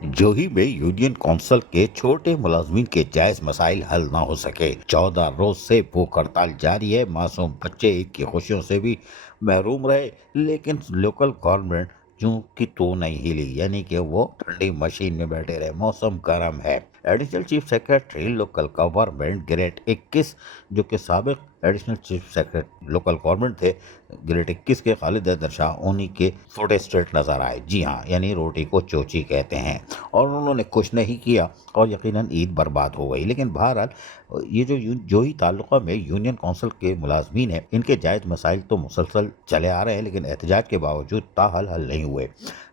जोही में union council के छोटे मुलाजमीन के जायज मसाइल हल ना हो सके। 14 रोज से भूख हड़ताल जारी है। मासूम बच्चे ईद की खुशियों से भी महरूम रहे, लेकिन लोकल गवर्नमेंट जू की तो नहीं हिली, यानी कि वो ठंडी मशीन में बैठे रहे। मौसम गर्म है। Additional chief secretary local government grade 21, जो कि साबिक additional chief secretary local government थे ग्रेड 21 के खालिद हैदर शाह, उन्हीं के फोटे स्ट्रेट नजर आए। जी हाँ, यानी रोटी को चोची कहते हैं। और उन्होंने कुछ नहीं किया और यकीनन ईद बर्बाद हो गई। लेकिन बहरहाल ये जो ही ताल्लुका में यूनियन कौंसिल के मुलाजमीन हैं, इनके जायज़ मसाइल तो मुसलसल चले आ रहे हैं, लेकिन एहतजाज के बावजूद ताहल हल नहीं हुए,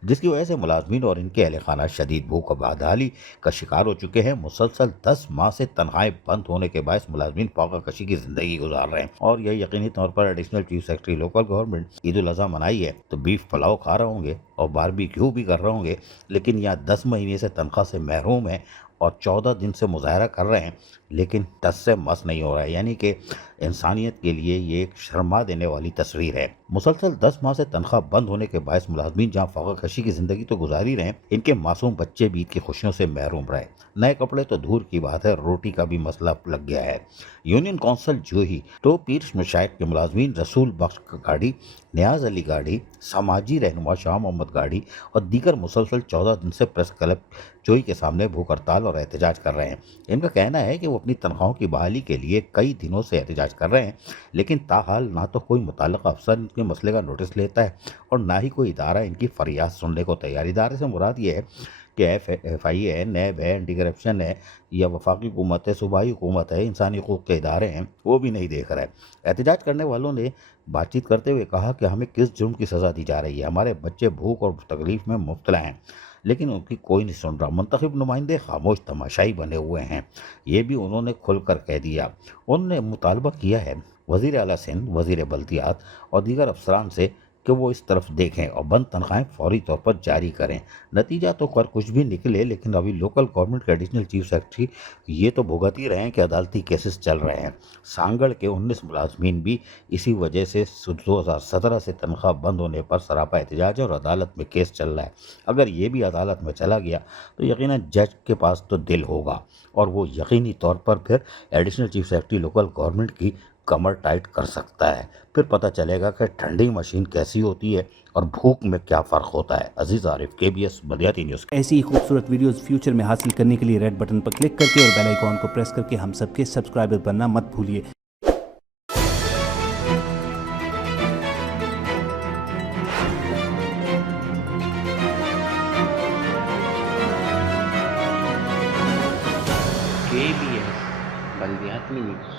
जिसकी वजह से मुलाजमीन और इनके अहल खाना शदीद भूख और बदहाली का शिकार हो चुके हैं। मुसलसल 10 माह से तनख्वाहें बंद होने के बायस मुलाजमीन फाका कशी की जिंदगी गुजार रहे हैं। और यह यकीनी तौर पर additional chief secretary local government Eid ul Azha मनाई है तो बीफ पुलाव खा रहे होंगे और बारबेक्यू भी कर रहे होंगे, लेकिन यहाँ 10 महीने से तनख्वाह से महरूम है और 14 दिन से मुजाहरा कर रहे हैं, लेकिन टस से मस नहीं हो रहा है। यानी कि इंसानियत के लिए ये एक शर्मा देने वाली तस्वीर है। मुसलसल 10 माह से तनख्वाह बंद होने के बायस मुलाजमीन जहाँ फाका कशी की जिंदगी तो गुजार ही रहे हैं, इनके मासूम बच्चे भी ईद की खुशियों से महरूम रहे। नए कपड़े तो दूर की बात है, रोटी का भी मसला लग गया है। यूनियन कौंसिल जो ही तो पीर मशाइख के मुलाजमीन रसूल बख्श गाड़ी, न्याज अली गाड़ी, समाजी रहनुमा शाह मोहम्मद गाड़ी और दीगर मुसलसल 14 दिन से प्रेस क्लब जोई के सामने भूख हड़ताल और एहतजाज कर रहे हैं। इनका कहना है कि वो अपनी तनख्वाहों की बहाली के लिए कई दिनों से एहतजाज कर रहे हैं, लेकिन ताहाल ना तो कोई मुतल्लिका अफसर इनके मसले का नोटिस लेता है और ना ही कोई इदारा इनकी फरियाद सुनने को तैयार। इदारे से मुराद ये है कि FI है, नैब है, एंटी करप्शन है या वफाकी हुकूमत है, सूबाई हुकूमत है, इंसानी हकूक़ के इदारे हैं, वो भी नहीं देख रहा है। एहतजाज करने वालों ने बातचीत करते हुए कहा कि हमें किस जुर्म की सज़ा दी जा रही है। हमारे बच्चे भूख और तकलीफ में मुब्तला हैं, लेकिन उनकी कोई नहीं सुन रहा। मुंतखब नुमाइंदे खामोश तमाशाई बने हुए हैं, ये भी उन्होंने खुलकर कह दिया। उन्होंने मुतालबा किया है वज़ीर आला सिंध, वज़ीर बल्दियात और दीगर अफसरान से कि वो इस तरफ देखें और बंद तनख्वाहें फौरी तौर पर जारी करें। नतीजा तो कर कुछ भी निकले, लेकिन अभी लोकल गवर्नमेंट के एडिशनल चीफ सेक्रेटरी ये तो भुगत ही रहे हैं कि अदालती केसेस चल रहे हैं। सांगड़ के 19 मुलाजमीन भी इसी वजह से 2017 से तनख्वाह बंद होने पर सरापा एहतजाज और अदालत में केस चल रहा है। अगर ये भी अदालत में चला गया तो यकीनन जज के पास तो दिल होगा और वो यकीनी तौर पर फिर additional chief secretary local government की कमर टाइट कर सकता है। फिर पता चलेगा कि ठंडी मशीन कैसी होती है और भूख में क्या फ़र्क होता है। अजीज़ आरिफ, KBS बलियाती न्यूज़। ऐसी ही खूबसूरत वीडियोस फ्यूचर में हासिल करने के लिए रेड बटन पर क्लिक करके और बेल आइकॉन को प्रेस करके हम सबके सब्सक्राइबर बनना मत भूलिए। KBS Baliyati news.